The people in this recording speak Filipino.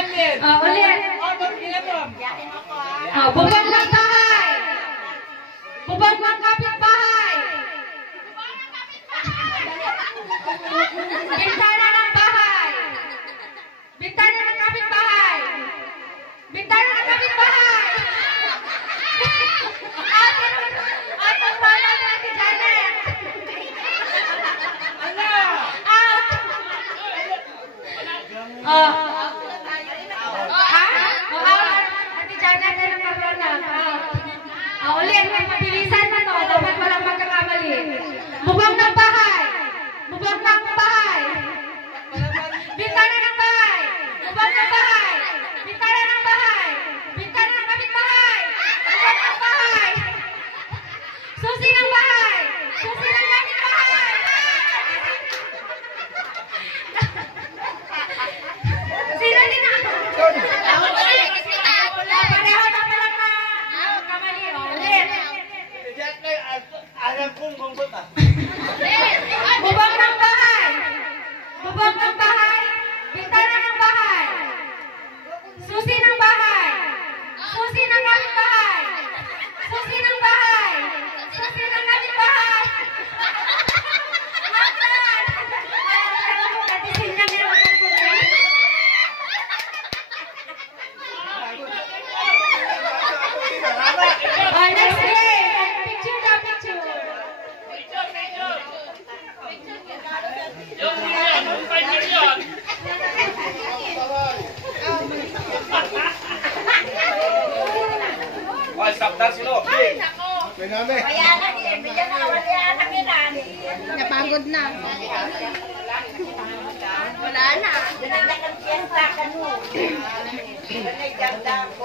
Alin. Ulit. Bubog ng bahay. Bubog ng kapitbahay. Bintana ng bahay. Bintana ng kapitbahay. Bintana ng kapitbahay. At ang pala na si Janet. Ate Janet, ano ka ba na? Ulit, mabilisan na to. Dapat walang magkakamali. Bubog ng bahay. Bubog ng bahay. Bintana ng bahay. Bubog ng bahay. Bintana ng bahay. Bintana ng kapitbahay. Bubog ng bahay. Susi ng bahay. Susi ng kapitbahay. Sino din ako? Pareho na palang na kamali. Ulit. Bubog ng bahay. Bubog ng bahay. Bintana ng bahay. Susi ng bahay. Susi ng kapitbahay. Susi ng bahay. Susi ng kapitbahay. Next game. Picture na picture. Ay, saktan sino? Ay, nako. Kaya anak yun, bigyan na wali anak yun. Napagod na. Wala na. Dinagdagan fiesta ka no. Wala yung ganda ko.